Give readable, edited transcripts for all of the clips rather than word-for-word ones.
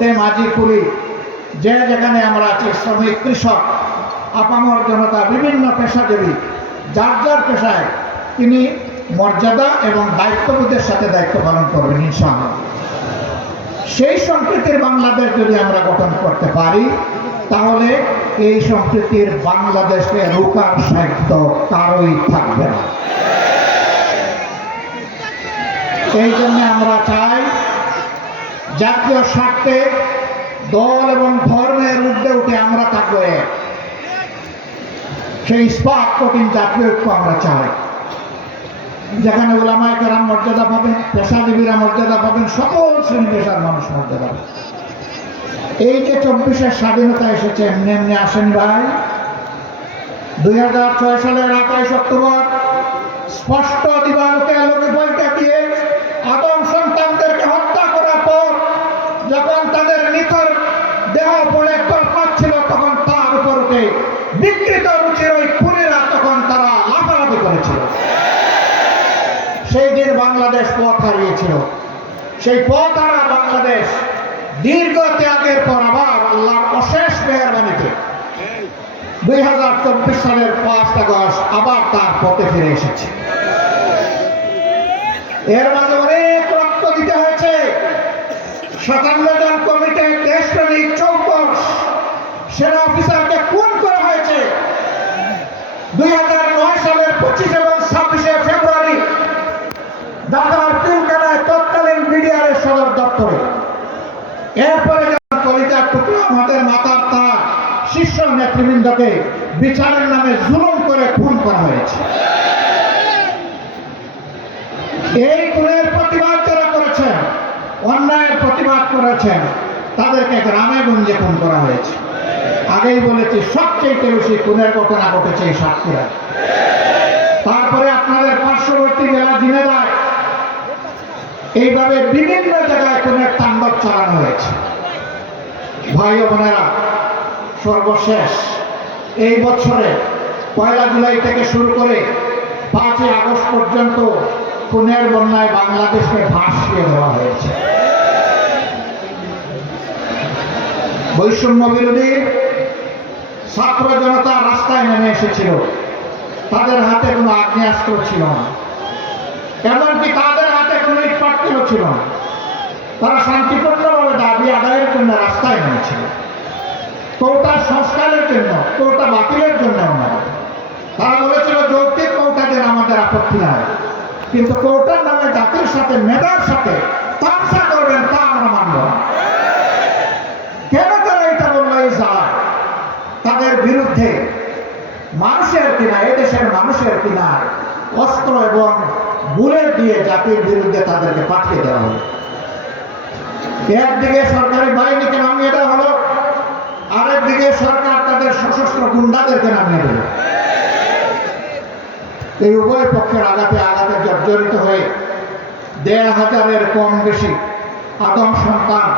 কুটে মাঝি কুলি যে যেখানে আমরা আছি, শ্রমিক কৃষক আপামর জনতা বিভিন্ন পেশাজীবী যার যার পেশায় তিনি মর্যাদা এবং দায়িত্ববোধের সাথে দায়িত্ব পালন করবেন ইনশাআল্লাহ। সেই সম্প্রীতির বাংলাদেশ যদি আমরা গঠন করতে পারি তাহলে এই সম্প্রীতির বাংলাদেশকে রোকার সাহিত্য কারোই থাকবে না। এই জন্য আমরা চাই জাতীয় স্বার্থে দল এবং ধর্মের ঊর্ধ্বে উঠে আমরা থাকবো এক। সেই ইস্পাত কঠিন জাতীয় ঐক্য আমরা চাই, যেখানে উলামায়ে কেরাম মর্যাদা পাবেন, পেশাজীবীরা মর্যাদা পাবেন, সকল শ্রেণী পেশার মানুষ মর্যাদা পাবেন। এই যে 24-এর স্বাধীনতা এসেছে এমনি এমনি আসেনি ভাই। 2006 সালের 28 অক্টোবর স্পষ্ট দিবালোকে আলোকে বইটা দিয়ে আদম সন্তানদেরকে হত্যা করার পর যখন তাদের নিথর দেহ পড়ে পাচ্ছিল, তখন তার উপর উঠে বিকৃত রুচির ওই খুনিরা তখন তারা লাফালাফি করেছিল। সেই দিন বাংলাদেশ পথ হারিয়েছিল। সেই পথ হারা বাংলাদেশ দীর্ঘ ত্যাগের পর আবার আল্লাহর অশেষ মেহেরবানিতে 2024 সালের 5 আগস্ট আবার তার পথে ফিরে এসেছে। এর মাঝে অনেক রক্ত দিতে হয়েছে। 57 জন কমিটির দেশপ্রেমিক 24 সেনা অফিসারকে খুন করা হয়েছে 2009 সালের 25 এবং 26 ফেব্রুয়ারি ঢাকার তিনখানায় তৎকালীন বিডিআরের সদর দপ্তরে। এরপরে কলিজার টুকরা আমাদের মাতার তার শীর্ষ নেতৃবৃন্দকে বিচারের নামে জুলুম করে খুন করা হয়েছে। এই খুনের প্রতিবাদ যারা করেছেন, অন্যায়ের প্রতিবাদ করেছেন, তাদেরকে গ্রামে গঞ্জে খুন করা হয়েছে। আগেই বলেছি সবচেয়ে বেশি খুনের ঘটনা ঘটেছে এই সাতক্ষীরা। তারপরে আপনাদের পার্শ্ববর্তী জেলা ঝিনাইদহে এইভাবে বিভিন্ন জায়গায় খুনের তাণ্ডব চালানো হয়েছে। ভাই ও বোনেরা, সর্বশেষ এই বছরে 1 জুলাই থেকে শুরু করে 5 আগস্ট পর্যন্ত খুনের বন্যায় বাংলাদেশকে ভাসিয়ে দেওয়া হয়েছে। বৈষম্য বিরোধী ছাত্র জনতা রাস্তায় নেমে এসেছিল। তাদের হাতে কোনো আগ্নেয়াস্ত্র ছিল না, এমনকি তাদের হাতে কোনো ইটপাটকেল ছিল না। তারা শান্তিপূর্ণভাবে দাবি আদায়ের জন্য রাস্তায় নেমেছিল। কোটা সংস্কারের জন্য, কোটা বাতিলের জন্য নয়। তারা বলেছিল যৌক্তিক কোটা দেন, আমাদের আপত্তি নাই, কিন্তু কোটার নামে জাতির সাথে মেধার সাথে তামসা করবেন তা আমরা মানব না। কেন তারা এটা বললেই যায়? তাদের বিরুদ্ধে মানুষের কিনা, এদেশের মানুষের কিনা অস্ত্র এবং বুলেট দিয়ে জাতির বিরুদ্ধে তাদেরকে পাঠিয়ে দেওয়া হলো। একদিকে সরকারি বাহিনীকে নামিয়ে দেওয়া হলো, আরেকদিকে সরকার তাদের সশস্ত্র গুন্ডাদেরকে নামিয়ে দিল। এই উভয় পক্ষের আঘাতে আঘাতে জর্জরিত হয়ে 1,500-এর কম বেশি আদম সন্তান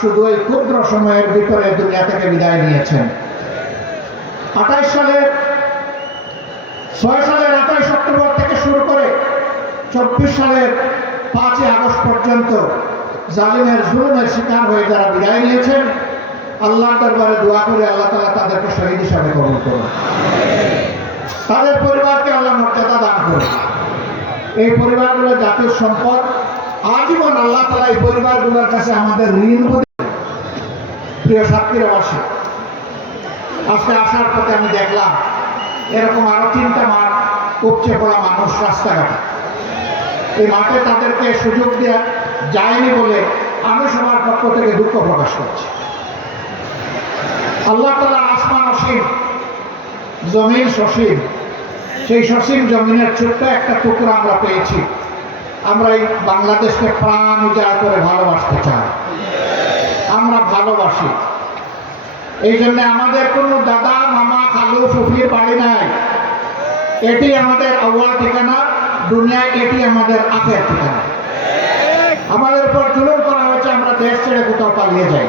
শুধু এই ক্ষুদ্র সময়ের ভিতরে দুনিয়া থেকে বিদায় নিয়েছেন। 6 সালের 28 অক্টোবর থেকে শুরু করে 24 সালের 5 আগস্ট পর্যন্ত জালিমের জুলুমের শিকার হয়ে যারা বিদায় নিয়েছেন, আল্লাহর দরবারে দোয়া করে আল্লাহ তাআলা তাদেরকে শহীদ হিসাবে কবুল করুন। তাদের পরিবারকে আল্লাহ মর্যাদা দান করুন। এই পরিবারগুলো জাতির সম্পদ। আজীবন আল্লাহ তাআলা এই পরিবারগুলোর কাছে আমাদের ঋণ। প্রিয় সাতক্ষীরাবাসী, আজকে আসার পথে আমি দেখলাম এরকম আরো 3টা মাঠ উপচে পড়া মানুষ রাস্তাঘাটে। এই মাঠে তাদেরকে সুযোগ দেওয়া যায়নি বলে আমি সবার পক্ষ থেকে দুঃখ প্রকাশ করছি। আল্লাহ তাআলা আসমান অসীম, জমিন সসীম। সেই সসীম জমিনের ছোট্ট একটা টুকরা আমরা পেয়েছি। আমরা এই বাংলাদেশকে প্রাণ উজাড় করে ভালোবাসতে চাই। আমরা ভালোবাসি। এই জন্য আমাদের কোনো দাদা, মামা, খালু, ফুফির বাড়ি নাই। এটি আমাদের আউয়াল ঠিকানা, দুনিয়ায় এটি আমাদের আখের ঠিকানা। আমাদের উপর জুলুম করা হয়েছে, আমরা দেশ ছেড়ে কোথাও পালিয়ে যাই।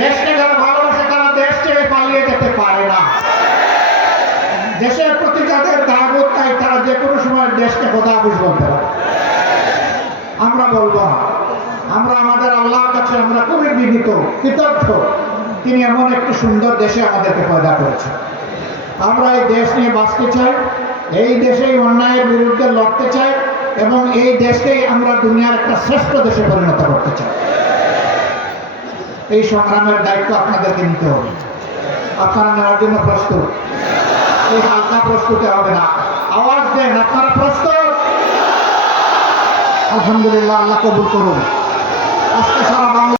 দেশকে যারা ভালোবাসে তারা দেশ ছেড়ে পালিয়ে যেতে পারে না। দেশের প্রতি যাদের দায়বোধ তাই তারা যে কোনো সময় দেশকে খোদা হাফেজ বলতে পারে। আমরা বলবো না। আমরা আমাদের আল্লাহর কাছে আমরা খুবই বিনীত কৃতজ্ঞ। তিনি এমন একটি সুন্দর দেশে আমাদেরকে পয়দা করেছেন। আমরা এই দেশ নিয়ে বাঁচতে চাই, এই দেশেই অন্যায়ের বিরুদ্ধে লড়তে চাই এবং এই দেশকেই আমরা দুনিয়ার একটা শ্রেষ্ঠ দেশে পরিণত করতে চাই। এই সংগ্রামের দায়িত্ব আপনাদেরকে নিতে হবে। আপনারা নেওয়ার জন্য প্রস্তুত? এই হালকা প্রস্তুতি হবে না, আওয়াজ দেন আপনারা প্রস্তুত? আলহামদুলিল্লাহ, আল্লাহ কবুল করুন। আজকে সারা বাংলা